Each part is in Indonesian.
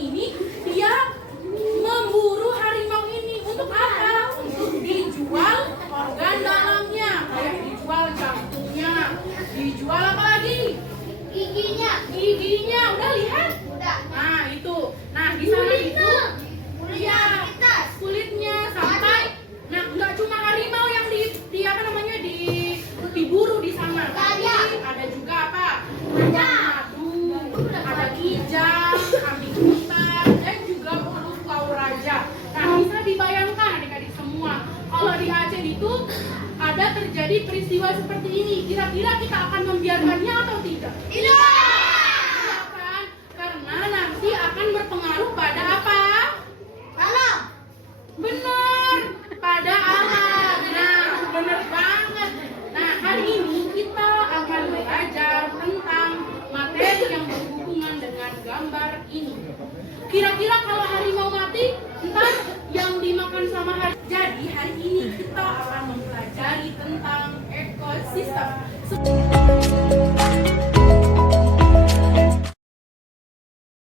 ini dia memburu harimau ini untuk apa? Untuk dijual organ dalamnya, kayak dijual jantungnya, dijual apa lagi? Giginya, udah lihat? Udah. Nah itu, nah di sana itu, iya, kulitnya sampai, nah nggak cuma harimau yang di apa namanya diburu di sana, tapi ada juga apa? Ada madu, ada kijang, kambing hitam, dan juga bulu raja. Nah bisa dibayangkan adik-adik semua, kalau di Aceh itu ada terjadi peristiwa seperti ini, kira-kira kita akan membiarkannya atau tidak? Tidak. Iya kan? Karena nanti akan berpengaruh pada apa? Alam. Benar, pada alam. Nah, benar banget. Nah, hari ini kita akan belajar tentang materi yang berhubungan dengan gambar ini. Kira-kira kalau harimau mati, entar yang dimakan sama harimau. Jadi hari ini kita akan mempelajari tentang ekosistem.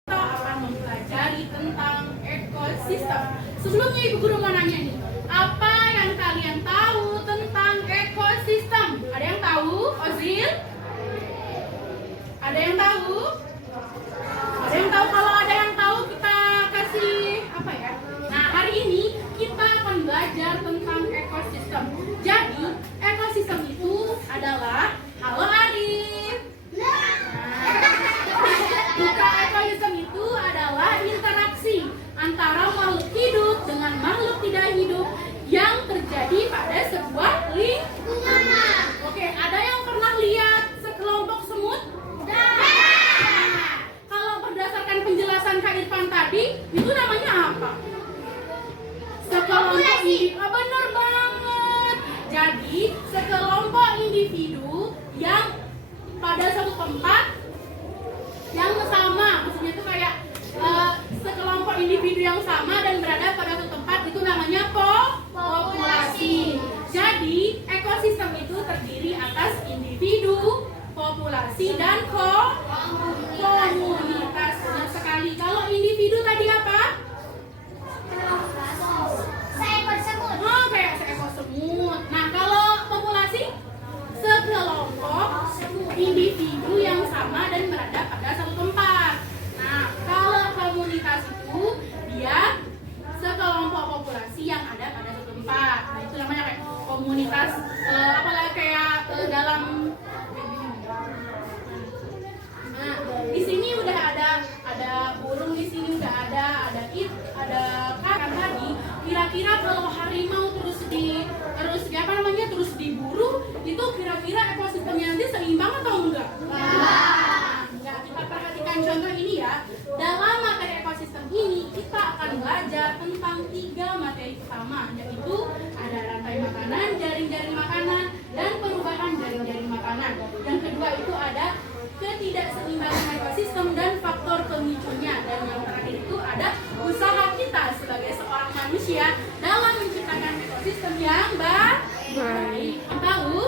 Kita akan mempelajari tentang ekosistem. Sebelumnya Ibu Guru mau nanya nih, apa yang kalian tahu tentang ekosistem? Ada yang tahu? Ozil? Ada yang tahu? Ada yang tahu? Kalau ada yang tahu kita kasih apa ya? Nah hari ini kita akan belajar tentang ekosistem. Jadi ekosistem itu adalah, halo Adif. Buka ekosistem itu adalah interaksi antara makhluk hidup dengan makhluk tidak hidup yang terjadi pada sebuah lingkungan. Oke, ada yang pernah lihat sekelompok semut? Nah, kalau berdasarkan penjelasan Kak Irfan tadi, itu namanya apa? Sekelompok individu. Benar banget. Jadi, sekelompok individu yang pada satu tempat yang sama, maksudnya itu kayak sekelompok individu yang sama dan berada pada satu tempat, itu namanya populasi. Jadi ekosistem itu terdiri atas individu, populasi, dan komunitas. Benar sekali. Kalau individu tadi apa? Seekor semut. Oh, kayak seekor semut. Nah, kalau populasi, sekelompok individu yang sama dan berada pada satu tempat. Nah, kalau komunitas itu dia sekelompok populasi yang ada pada satu tempat. Nah, itu namanya kayak komunitas, apalagi kayak dalam. Nah, di sini udah ada burung, di sini udah ada kan tadi. Kira-kira kalau harimau terus diburu, itu kira-kira ekosistemnya nanti seimbang atau enggak? Enggak. Kita perhatikan contoh ini ya. Dalam materi ekosistem ini kita akan belajar tentang 3 materi utama, yaitu ada rantai makanan, jaring-jaring makanan, dan perubahan jaring-jaring makanan. Yang kedua itu ada ketidakseimbangan ekosistem dan faktor pemicunya, dan yang terakhir itu ada usaha kita sebagai seorang manusia dalam menciptakan ekosistem yang baik. Tahu?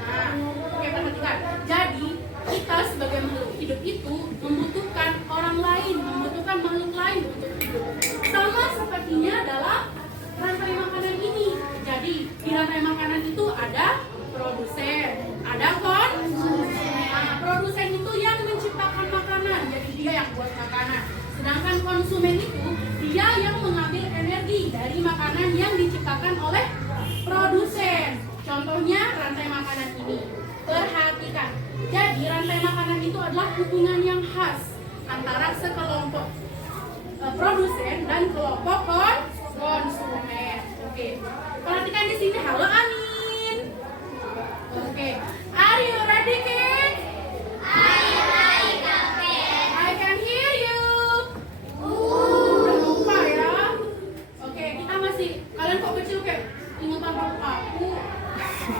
Nah, oke, perhatikan. Jadi kita sebagai makhluk hidup itu membutuhkan orang lain, membutuhkan makhluk lain untuk hidup. Sama sepertinya dalam rantai makanan ini. Jadi di rantai makanan itu ada produsen, ada konsumen. Nah, produsen itu yang menciptakan makanan, jadi dia yang buat makanan. Sedangkan konsumen itu dia yang mengambil energi dari makanan yang diciptakan oleh produsen. Contohnya rantai makanan ini. Perhatikan. Jadi rantai makanan itu adalah hubungan yang khas antara sekelompok produsen dan kelompok konsumen. Oke. Perhatikan di sini. Halo Amin. Oke. Are you ready, kids? I can hear you. Udah lupa ya. Oke, kita masih, kalian kok kecil kayak ingetan aku.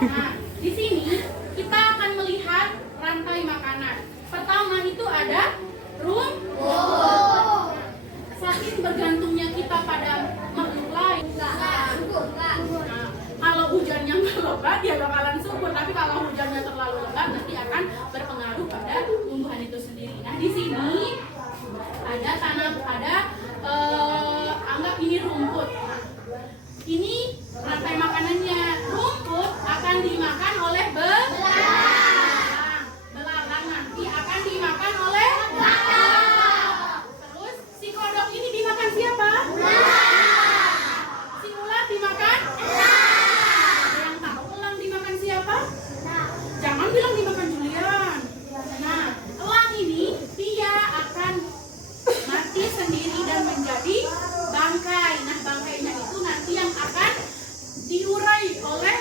Nah, di sini kita akan melihat rantai makanan. Pertama itu ada rumput. Saking bergantungnya kita pada makhluk lain. Nah, kalau hujannya nggak lebat ya bakalan subur, tapi kalau hujannya terlalu lebat nanti akan berpengaruh pada tumbuhan itu sendiri. tanah, anggap ini rumput. Nah, ini rantai makanannya. Rumput akan dimakan oleh belalang. Belalang nanti akan dimakan oleh belalang. Terus si kodok ini dimakan siapa? Si ular dimakan? Ada yang tahu elang dimakan siapa? Jangan bilang dimakan Julian. Nah, elang ini dia akan mati sendiri dan menjadi bangkai. Nah, bangkainya itu nanti yang akan diurai oleh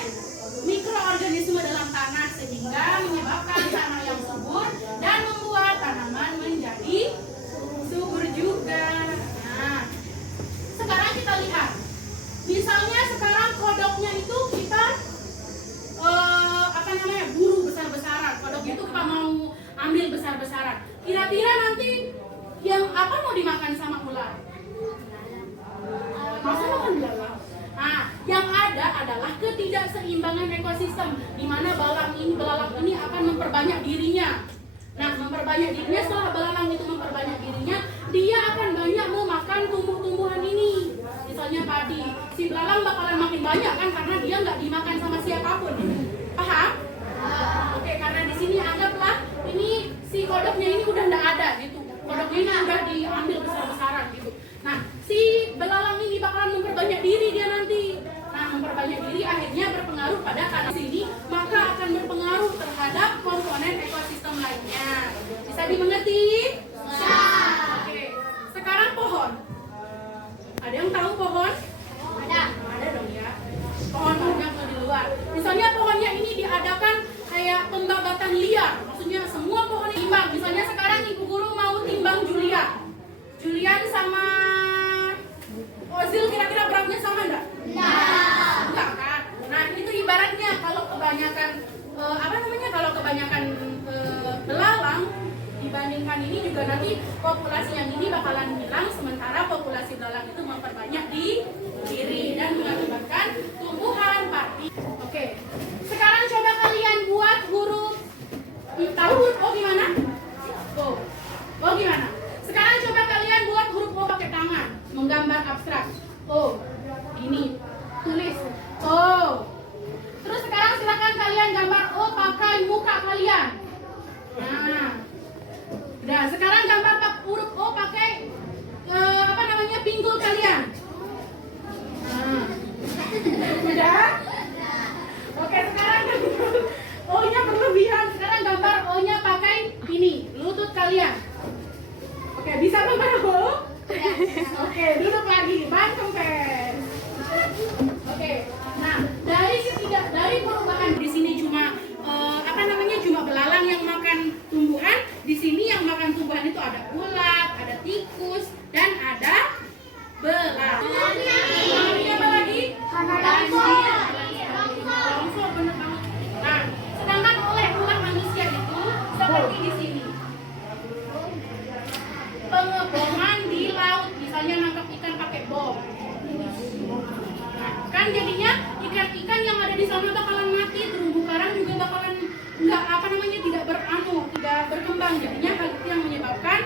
mikroorganisme dalam tanah sehingga menyebabkan tanah yang subur dan membuat tanaman menjadi subur juga. Nah, sekarang kita lihat. Misalnya sekarang kodoknya itu kita buru besar-besaran. Kodok itu kita mau ambil besar-besaran. Kira-kira nanti yang apa mau dimakan sama ular? Masa makan belalang? Nah, yang ada adalah ketidakseimbangan ekosistem di mana belalang ini akan memperbanyak dirinya. Nah, memperbanyak dirinya, setelah belalang itu memperbanyak dirinya, dia akan banyak memakan tumbuh-tumbuhan ini. Misalnya padi, si belalang bakalan makin banyak kan karena dia nggak dimakan sama siapapun. Paham? Oke, karena di sini anggaplah ini si kodoknya ini udah nggak ada gitu. Kodoknya ini udah diambil besar-besaran gitu. Nah, si belalang ini bakalan memperbanyak diri dia nanti. Nah, memperbanyak diri akhirnya berpengaruh pada tanah sini, maka akan berpengaruh terhadap komponen ekosistem lainnya. Bisa dimengerti? Bisa. Oke. Sekarang pohon. Ada yang tahu pohon? Ada dong ya. Pohon banyak di luar. Misalnya pohonnya ini diadakan kayak pembabatan liar. Maksudnya semua pohon timbang. Misalnya sekarang ibu guru mau timbang Julian sama Ozil, kira-kira beratnya sama enggak? Enggak kan? Nah, itu ibaratnya kalau kebanyakan kalau kebanyakan belalang dibandingkan ini juga nanti populasi yang ini bakalan hilang, sementara populasi belalang itu memperbanyak di diri dan mengakibatkan tumbuhan padi. Oke. Sekarang coba kalian buat huruf. Tahu huruf O gimana? O gimana? Sekarang coba kalian buat huruf O pakai tangan, menggambar abstrak. O. Ini. Tulis O. Terus sekarang silakan kalian gambar O pakai muka kalian. Nah. Udah, sekarang gambar huruf O pakai pinggul kalian. Nah. Udah? Oke, sekarang O-nya berlebihan. Sekarang gambar O-nya pakai ini, lutut kalian. Oke, bisa gambar O? Oke, duduk lagi, ban kempes. Oke. Nah, dari perubahan di sini cuma cuma belalang yang makan tumbuhan. Di sini yang makan tumbuhan itu ada ulat, ada tikus, dan ada belalang. Ini apa lagi? Longsor, bener banget. Nah, sedangkan oleh ulat manusia itu seperti di sini. Pengeboman di laut, misalnya nangkap ikan pakai bom. Nah, kan jadinya ikan-ikan yang ada di sana bakalan mati, terumbu karang juga bakalan tidak berkembang. Jadinya hal itu yang menyebabkan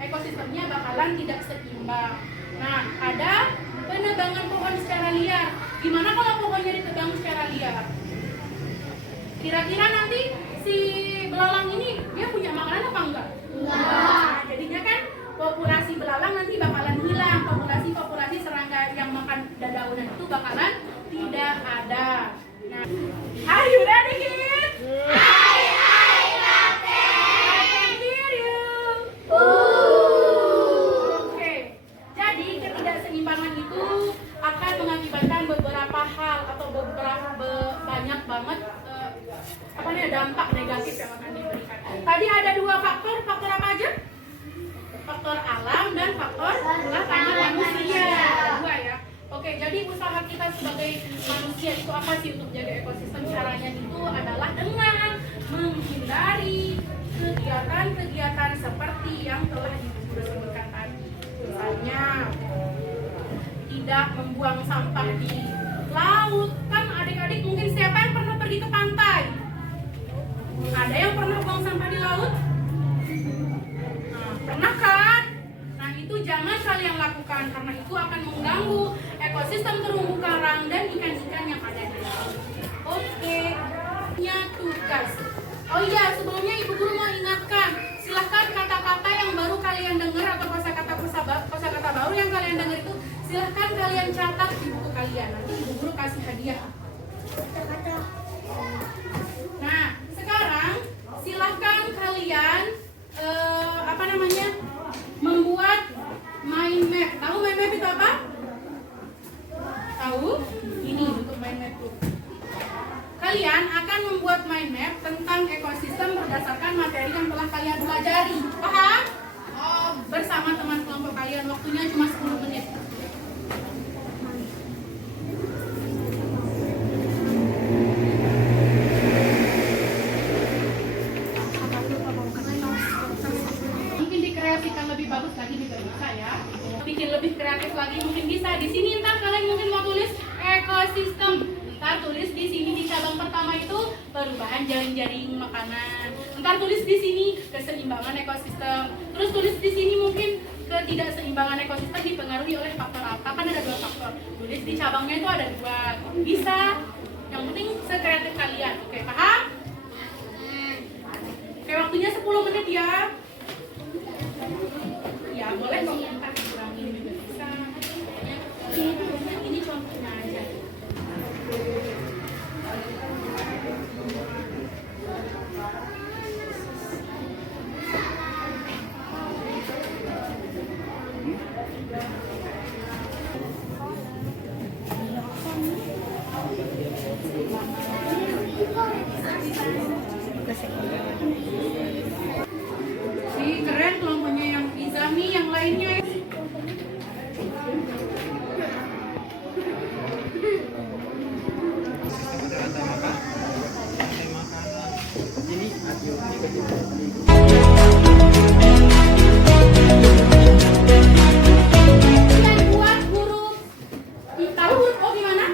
ekosistemnya bakalan tidak seimbang. Nah, ada penebangan pohon secara liar. Gimana kalau pohonnya ditebang secara liar? Kira-kira nanti si belalang ini dia punya makanan apa enggak? Nah, jadinya kan populasi belalang nanti bakalan hilang. Populasi serangga yang makan dedaunan itu bakalan tidak ada. Nah, are you ready, kids? Oke, jadi ketidakseimbangan itu akan mengakibatkan beberapa hal atau banyak banget dampak negatif yang akan diberikan. Tadi ada dua faktor apa aja? Faktor alam dan faktor tangan manusia. Dua ya. Oke, jadi usaha kita sebagai manusia itu apa sih untuk jaga ekosistem? Caranya itu adalah dengan menghindari kegiatan-kegiatan seperti yang telah disebutkan tadi. Misalnya tidak membuang sampah di laut. Kan adik-adik mungkin siapa yang pernah pergi ke pantai? Ada yang pernah buang sampah di laut? Nah, pernah kan? lakukan karena itu akan mengganggu ekosistem terumbu karang dan ikan-ikan yang ada di laut. Oke, tugas. Oh iya, sebelumnya Ibu Guru mau ingatkan, silahkan kata-kata yang baru kalian dengar atau kosakata baru yang kalian dengar itu silahkan kalian catat di buku kalian. Nanti Ibu Guru kasih hadiah. Nah, sekarang silahkan kalian membuat mind map. Tahu mind map itu apa? Tahu? Ini untuk mind map itu. Kalian akan membuat mind map tentang ekosistem berdasarkan materi yang telah kalian pelajari. Paham? Bersama teman kelompok kalian, waktunya cuma 10 menit. Mungkin dikreasikan lebih bagus lagi juga bisa ya. Bikin lebih kreatif lagi mungkin bisa. Di sini ntar kalian mungkin mau tulis ekosistem. Ntar tulis di sini di cabang pertama itu perubahan jaring-jaring makanan. Ntar tulis di sini keseimbangan ekosistem. Terus tulis di sini mungkin ketidakseimbangan ekosistem dipengaruhi oleh faktor apa? Kan ada 2 faktor. Tulis di cabangnya itu ada 2. Bisa. Yang penting sekreatif kalian. Oke, paham? Oke, waktunya 10 menit ya. Ya, boleh kok ntar dikurangin juga bisa. Ini contohnya aja. Keren kelompoknya yang Izami, yang lainnya. Kalian buat huruf. Tahu huruf O gimana?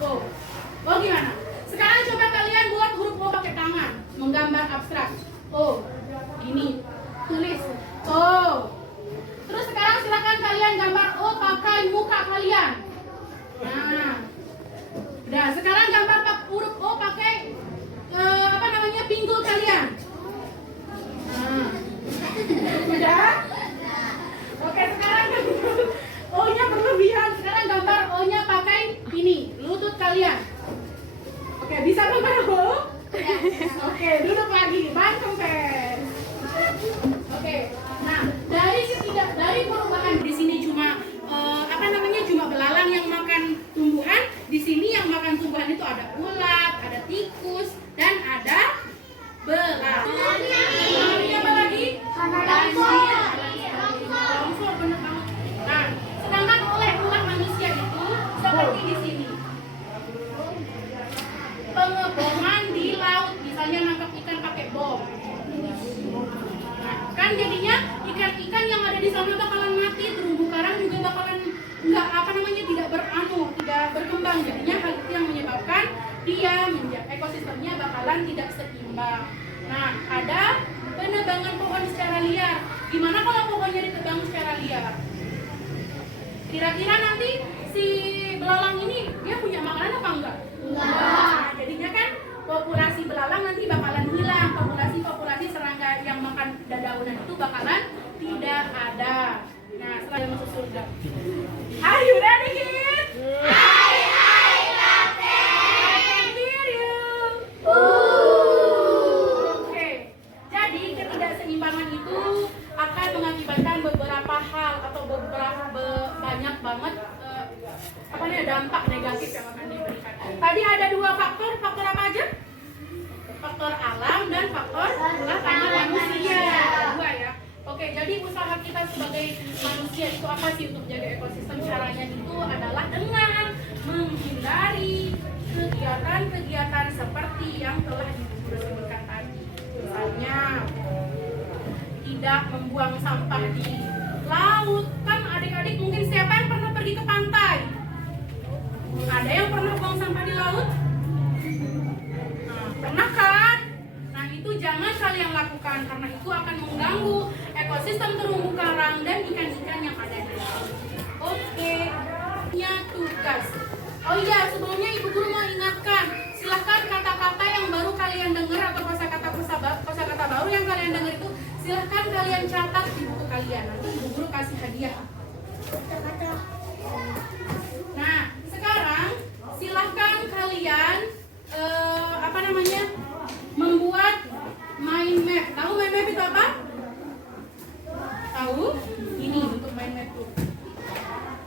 O gimana? Sekarang coba kalian buat huruf O pakai tangan, menggambar abstrak. O, gini. Tulis O. Terus sekarang silakan kalian gambar O pakai muka kalian. Nah, udah. Sekarang gambar huruf O pakai pinggul kalian. Nah, udah. Oke, sekarang O-nya berlebihan. Sekarang gambar O-nya pakai ini, lutut kalian. Oke, bisa gambar O? Oke, duduk lagi, bantu kempes. Oke, nah dari perubahan di sini cuma cuma belalang yang makan tumbuhan. Di sini yang makan tumbuhan itu ada ulat, ada tikus, dan ada belalang. Ini apa lagi? Longsor, bener banget. Nah, sedangkan oleh ulah manusia itu seperti di sini. Pengeboman di laut, misalnya nangkap ikan pakai bom. Nah, kan jadinya ikan-ikan yang ada di sana bakalan mati, terumbu karang juga bakalan tidak berkembang. Jadinya hal itu yang menyebabkan ekosistemnya bakalan tidak seimbang. Nah, ada penebangan pohon secara liar. Gimana kalau pohonnya ditebang secara liar? Kira-kira nanti si belalang ini dia punya makanan apa enggak? Enggak. Jadinya kan populasi belalang nanti bakalan hilang. Populasi serangga yang makan dedaunan itu bakalan tidak ada. Nah, setelah dia masuk surga. Are you ready, kids? I can hear you. Oke. Jadi ketidakseimbangan itu akan mengakibatkan beberapa hal atau banyak banget dampak negatif yang akan diberikan. Tadi ada 2 faktor. Faktor apa aja? Faktor alam dan faktor ulah tangan manusia. Ada 2 ya. Oke, jadi usaha kita sebagai manusia itu apa sih untuk jaga ekosistem? Caranya itu adalah dengan menghindari kegiatan-kegiatan seperti yang telah disebutkan tadi. Misalnya, tidak membuang sampah di laut. Kan adik-adik mungkin siapa yang pernah pergi ke pantai? Ada yang pernah buang sampah di laut? Nah, pernah kan? Nah, itu jangan kalian lakukan karena itu akan mengganggu ekosistem terumbu karang dan ikan-ikan yang ada di laut. Silahkan kalian catat di buku kalian, nanti ibu guru kasih hadiah. Nah, sekarang silahkan kalian membuat mind map. Tahu mind map itu apa? Tahu? Ini untuk mind map itu.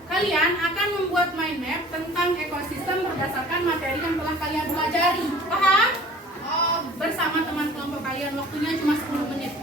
Kalian akan membuat mind map tentang ekosistem berdasarkan materi yang telah kalian pelajari. Paham? Bersama teman kelompok kalian, waktunya cuma 10 menit.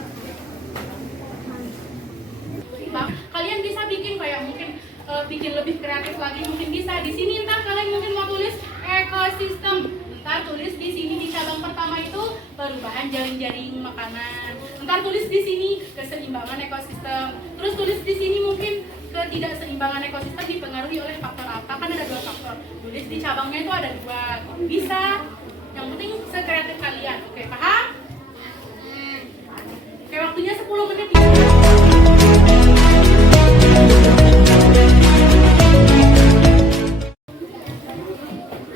Kalian bisa bikin kayak mungkin bikin lebih kreatif lagi, mungkin bisa di sini ntar kalian mungkin mau tulis ekosistem, ntar tulis di sini di cabang pertama itu perubahan jaring-jaring makanan, ntar tulis di sini keseimbangan ekosistem, terus tulis di sini mungkin ketidakseimbangan ekosistem dipengaruhi oleh faktor apa, kan ada 2 faktor, tulis di cabangnya itu ada 2, bisa, yang penting sekreatif kalian. Oke, paham? Oke, waktunya 10 menit.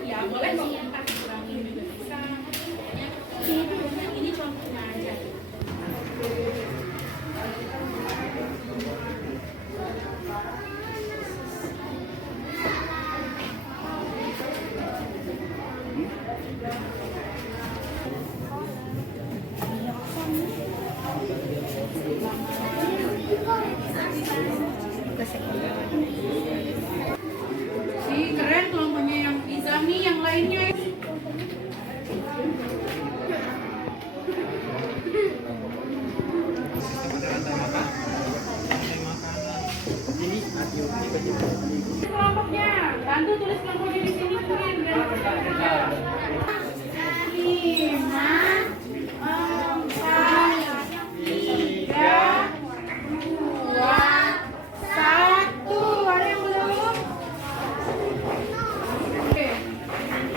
Ya, boleh komentar dikurangin juga bisa. Ini contohnya aja. Keren kelompoknya yang Izami, yang lainnya. Kelompoknya, bantu tulis kelompoknya di sini, Kurin. 5, 4, 3, 2, 1. Ada yang belum? Oke.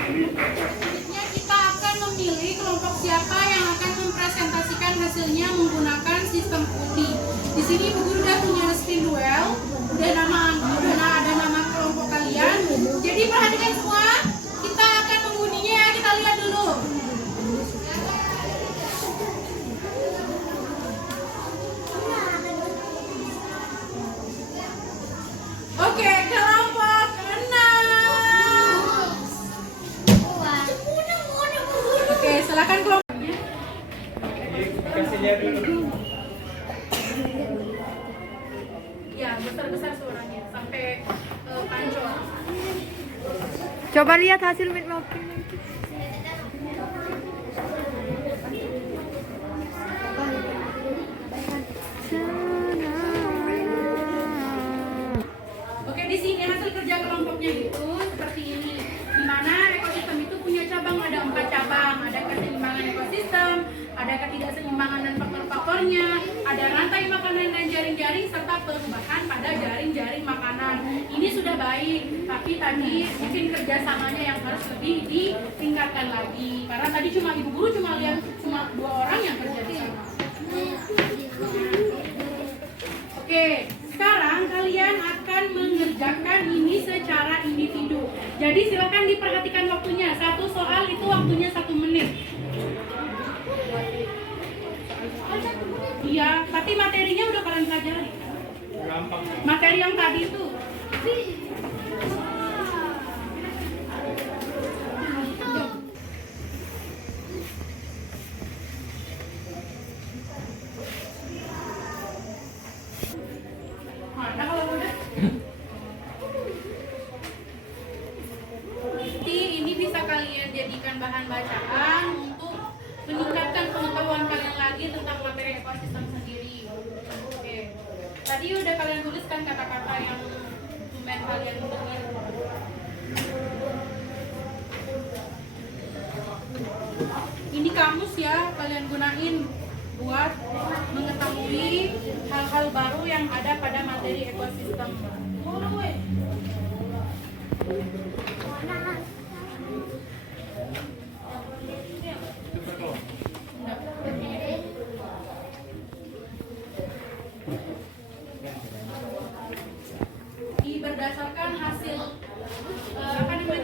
Selanjutnya kita akan memilih kelompok siapa yang akan mempresentasikan hasilnya menggunakan sistem UDI. Di sini Ibu Guru udah punya spin duel, udah ada nama kelompok kalian. Jadi perhatikan semua, kita akan mengundinya ya, kita lihat dulu. Oke, kelompok 6. Oke, silakan kelompoknya. Kasih lihat dulu. Ya, besar-besar suaranya sampai pancor. Coba lihat hasil mind mapping nanti. Oke, di sini hasil kerja kelompoknya itu seperti ini. Di mana ekosistem itu punya cabang, ada 4 cabang. Ada keseimbangan ekosistem, ada ketidakseimbangan dan faktor-faktornya, ada rantai makanan dan jaring-jaring, serta perubahan pada jaring-jaring makanan. Ini sudah baik, tapi tadi mungkin kerjasamanya yang harus lebih ditingkatkan lagi. Karena tadi Ibu Guru cuma lihat 2 orang yang kerja di sana. Oke, sekarang kalian akan mengerjakan ini secara individu. Jadi silakan diperhatikan waktunya. Satu soal itu waktunya 1 menit. Iya, tapi materinya udah kalian pelajari. Gampang. Materi yang tadi itu. Mana kalau udah? Ini bisa kalian jadikan bahan bacaan untuk meningkatkan pengetahuan kalian lagi tentang materi ekosistem sendiri. Oke. Tadi udah kalian tuliskan kata-kata yang dokumen kalian dengar. Ini kamus ya, kalian gunain buat mengetahui hal-hal baru yang ada pada materi ekosistem. Berdasarkan hasil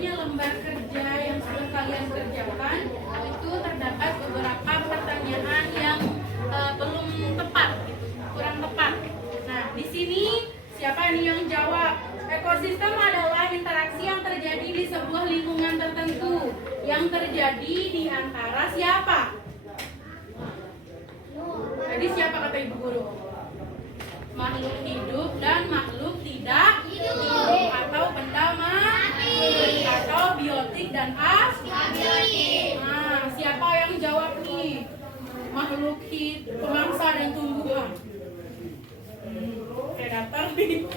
lembar kerja yang sudah kalian kerjakan, itu terdapat beberapa pertanyaan yang belum tepat di sini siapa nih yang jawab? Ekosistem adalah interaksi yang terjadi di sebuah lingkungan tertentu yang terjadi di antara siapa? Tadi siapa kata ibu guru? Makhluk hidup dan makhluk tidak hidup, atau benda mati, atau biotik dan abiotik. Nah, siapa yang jawab nih? Makhluk hidup, pemangsa dan tumbuhan. Predator nih.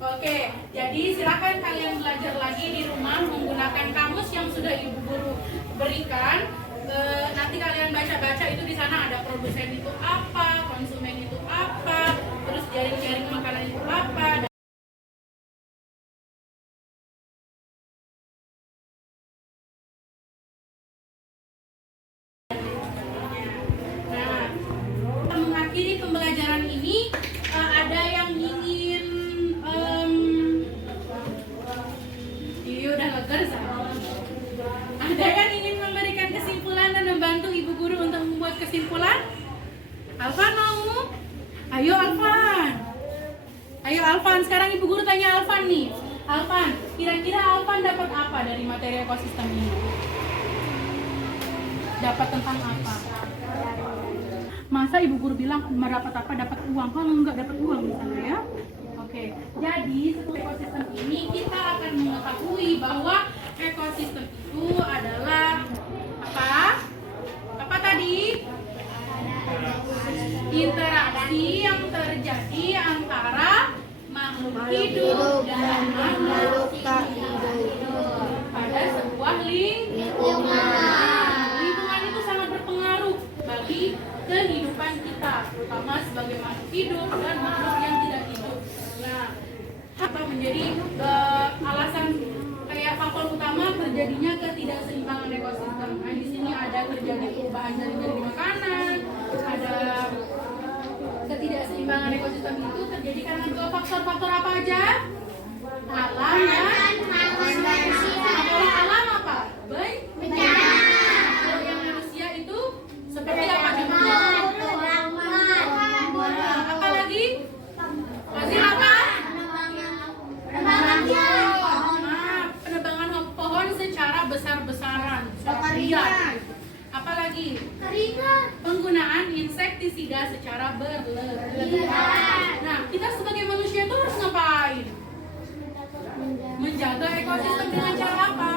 Oke, jadi silakan kalian belajar lagi di rumah menggunakan kamus yang sudah ibu guru berikan. Nanti kalian baca-baca itu di sana ada produsen itu apa, konsumen itu apa, terus jaring-jaring makanan itu apa. Nah, mengakhiri pembelajaran ini ada yang ingin udah leger sama. Ada yang ingin memberikan kesimpulan dan membantu ibu guru untuk membuat kesimpulan? Alvan mau? Ayo Alvan. Ayo Alvan, sekarang ibu guru tanya Alvan nih. Alvan, kira-kira Alvan dapat apa dari materi ekosistem ini? Dapat tentang apa? Masa ibu guru bilang dapat apa? Dapat uang. Kalau enggak dapat uang misalnya ya. Oke, jadi setelah ekosistem ini kita akan mengetahui bahwa ekosistem itu adalah apa? Apa tadi? Interaksi yang terjadi antara makhluk hidup dan makhluk tak hidup pada sebuah lingkungan. Lingkungan itu sangat berpengaruh bagi kehidupan kita, terutama sebagai makhluk hidup dan makhluk yang tidak hidup. Nah, apa menjadi alasan kayak faktor utama terjadinya ketidakseimbangan ekosistem. Nah, di sini ada terjadi perubahan jaring-jaring makanan, ada ketidakseimbangan ekosistem itu terjadi karena dua faktor apa aja? Alam dan manusia. Kalau alam apa? Bencana. Kalau yang manusia itu seperti apa contohnya? Apa lagi? Lagi apa? Penebangan pohon secara besar-besaran. Lihat. Apalagi? Penggunaan insektisida secara berlebihan. Nah, kita sebagai manusia itu harus ngapain? Menjaga ekosistem dengan cara apa?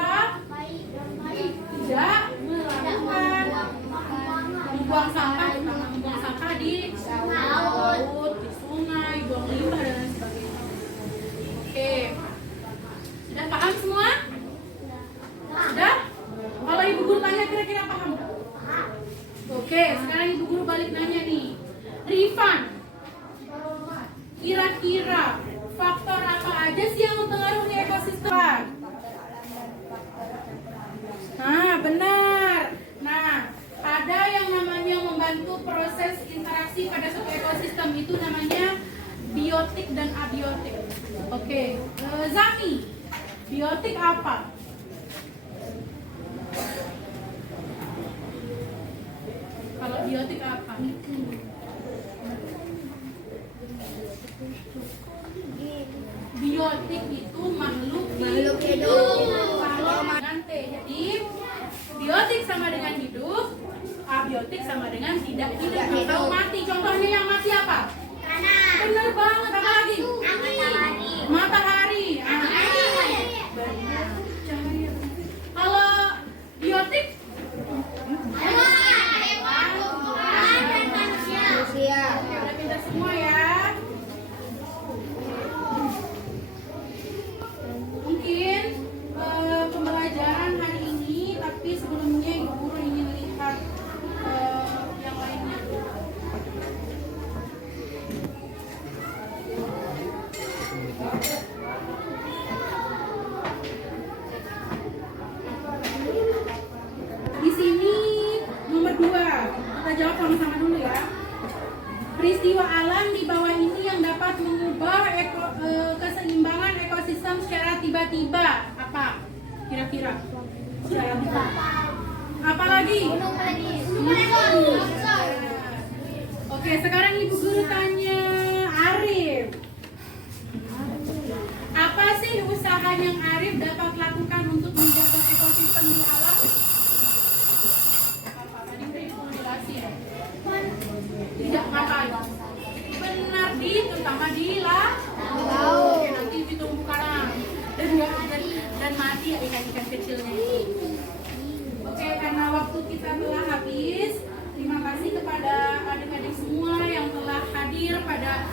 Tidak melakukan membuang sampah, membuang sampah di laut, di sungai, buang limbah dan lain sebagainya. Oke, sudah paham semua? Sudah? Kalau ibu guru tanya kira-kira paham? Oke, sekarang ibu guru balik nanya nih. Rifan, kira-kira faktor apa aja sih yang mempengaruhi ekosistem? Nah, benar. Nah, ada yang namanya membantu proses interaksi pada suatu ekosistem itu namanya biotik dan abiotik. Oke, Zami, biotik apa? Kalau biotik apa? Biotik itu makhluk hidup. Kalau dengan T, jadi biotik sama dengan hidup, abiotik sama dengan tidak hidup atau mati. Contohnya yang mati apa? Benar banget. Apa lagi? Matahari. Benar. Cahaya. Kalau biotik? Udah pintar semua ya. Mungkin pembelajaran hari ini, tapi sebelumnya ibu guru ingin lihat yang lainnya. Di sini nomor 2, kita jawab sama-sama dulu ya. Peristiwa alam di bawah ini yang dapat mengubah keseimbangan ekosistem secara tiba-tiba apa? Kira-kira? Secara tiba. Apa lagi? Oke, sekarang ibu guru tanya Arif. kesalahan yang Arif dapat lakukan untuk menjaga ekosistem di alam? Apa? Tadi udah diformulasi ya? Tidak ngapain? Benar di, terutama di laut. Oke, nanti ditunggu karang dan mati ya ikan-ikan kecilnya ini. Oke, karena waktu kita telah habis, terima kasih kepada adik-adik semua yang telah hadir pada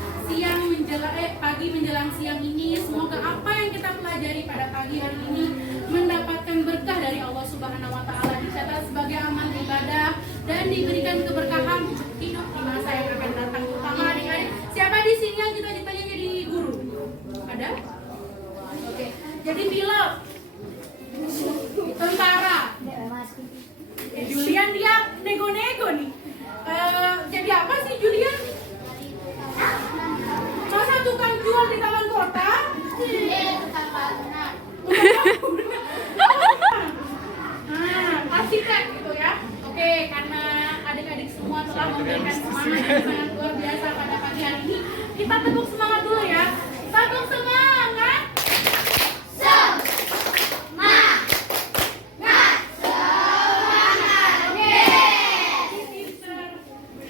pagi menjelang siang ini. Semoga apa yang kita pelajari pada pagi hari ini mendapatkan berkah dari Allah Subhanahu wa taala, dicatat sebagai amal ibadah dan diberikan keberkahan hidup di masa yang akan datang. Terutama adik-adik, siapa di sini yang cita-citanya jadi guru? Ada? Oke. Jadi pilot, tentara. Julian dia nego-nego nih. Jadi apa sih Julian? Masa tukang jual di taman kota? Arsitek gitu ya. Oke, karena adik-adik semua telah memberikan semangat yang sangat luar biasa pada pagi hari ini, kita tepuk semangat dulu ya. Tepuk semangat.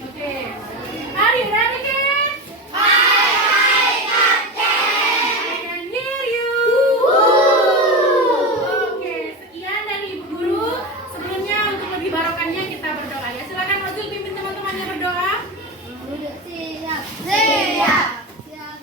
Oke. Are you ready, kids? I can hear you. Oke, sekian dari Ibu Guru. Sebelumnya untuk lebih barokannya kita berdoa ya. Silakan Ozil pimpin teman-temannya berdoa. Siap. Siap. Siap.